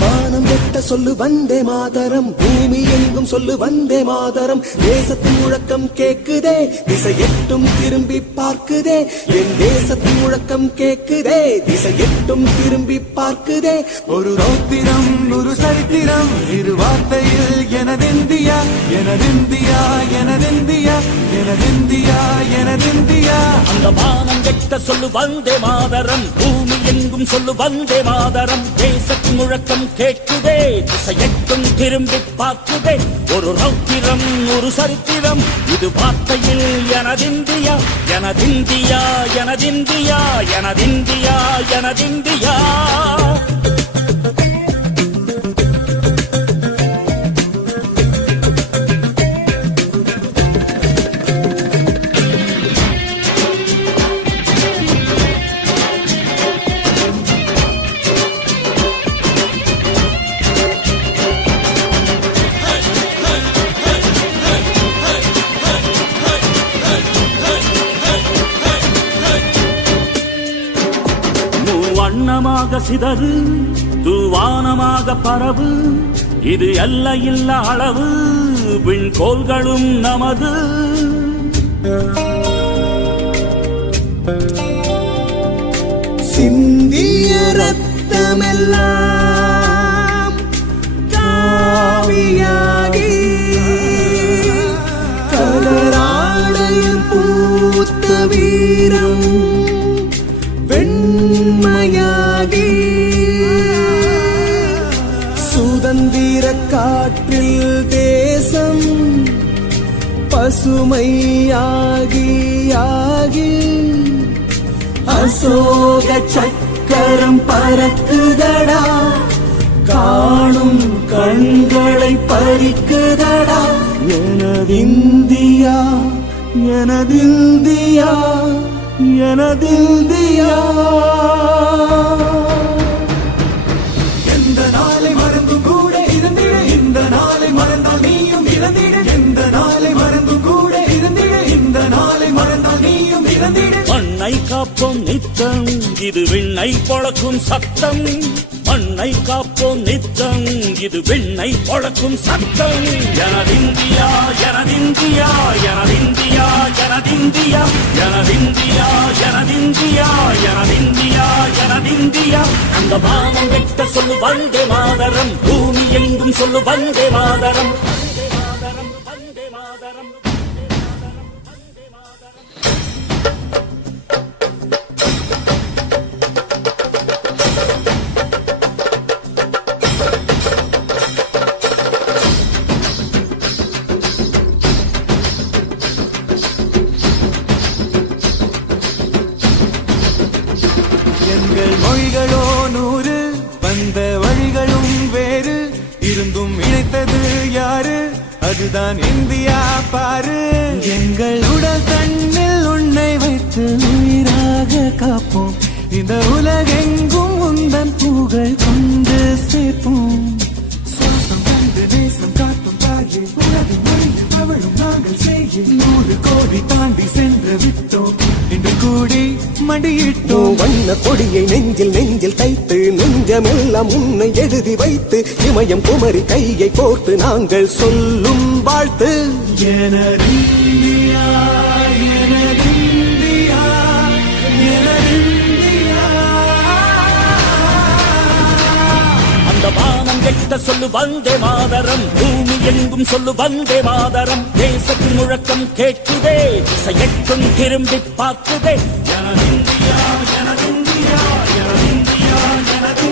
வானம் எட்ட சொல்லு வந்தே மாதரம், பூமி எங்கும் சொல்லு வந்தே மாதரம். தேசத்தின் முழக்கம் கேக்குதே, திசை எட்டும் திரும்பி பார்க்குதே. என் தேசத்தின் முழக்கம் கேக்குதே, திசை எட்டும் திரும்பி பார்க்குதே. ஒரு ரௌத்திரம் ஒரு சரித்திரம், இரு வார்த்தையில் எனதிந்தியா எனதிந்தியா எனதிந்தியா எனதிந்தியா எனதிந்தியா. அந்த வானம் எட்ட சொல்லு வந்தே மாதரம், பூமி எங்கும் சொல்லு வந்தே மாதரம். தேசத்தின் முழக்கம் கேட்குதே, திசையெட்டும் திரும்பி பார்க்குதே. ஒரு ரௌத்திரம் ஒரு சரித்திரம், இது வார்த்தையில் எனதிந்தியா எனதிந்தியா எனதிந்தியா எனதிந்தியா எனதிந்தியா. வண்ணமாக சிதறு தூவானமாக பரவு, இது எல்லையில்ல அளவு, விண்கோள்களும் நமது. சிந்திய ரத்தமெல்லாம் காவியாகி, கலராடையில் பூத்த வீரம் வெண்மையாகி, சுதந்திர காற்றில் தேசம் பசுமையாகி ஆகி, அசோக சக்கரம் பறக்குதடா, காணும் கண்களை பறிக்குதடா. எனதிந்தியா எனதிந்தியா எனதிந்தியா. எந்த நாளை மறந்தும் கூட இருந்திட, இந்த நாளை மறந்தால் நீயும் இறந்திட. எந்த நாளை மறந்தும் கூட இருந்திட, இந்த நாளை மறந்தால் நீயும் இறந்திட. மண்ணை காப்போம் நித்தம், இது விண்ணை பொழக்கும் சத்தம். மண்ணை காப்போம் நித்தம், இது விண்ணை பொழக்கும் சத்தம். எனதிந்தியா எனதிந்தியா எனதிந்தியா எனதிந்தியா எனதிந்தியா எனதிந்தியா எனதிந்தியா எனதிந்தியா. அந்த வானம் வெட்ட சொல்லு வந்தே மாதரம், பூமி எங்கும் சொல்லு வந்தே மாதரம். வந்தே மாதரம் வந்தே மாதரம். எங்கள் மொழிகளோ 100, வந்த வழிகளும் வேறு, இருந்தும் இணைத்தது யாரு? அதுதான் இந்தியா பாரு. எங்கள் உடல் தன்னில் உன்னை வைத்து உயிராக காப்போம், இந்த உலகெங்கும் உந்தன் புகழ் கொண்டு சேர்ப்போம். சுவாசம் வந்து நேசம் காட்டும் தாயே, உலகின் மொழியில் அவளும் நாங்கள் செய்ய 100 கோடி தாண்டி சென்று விட்டோம், இன்று கூடி மண்டியிட்டோம். வண்ண கொடியை நெஞ்சில் நெஞ்சில் தைத்து, நெஞ்சமெல்லாம் உன்னை எழுதி வைத்து, இமயம் குமரி கையை கோர்த்து நாங்கள் சொல்லும் வாழ்த்து. எனதிந்தியா எனதிந்தியா எனதிந்தியா. அந்த வானம் எட்ட சொல்லு வந்தே மாதரம், பூமி எங்கும் சொல்லு வந்தே மாதரம். தேசத்தின் முழக்கம் கேட்குதே, திசையெட்டும் திரும்பி பார்க்குதே. எனதிந்தியா எனதிந்தியா எனதிந்தியா எனதிந்தியா.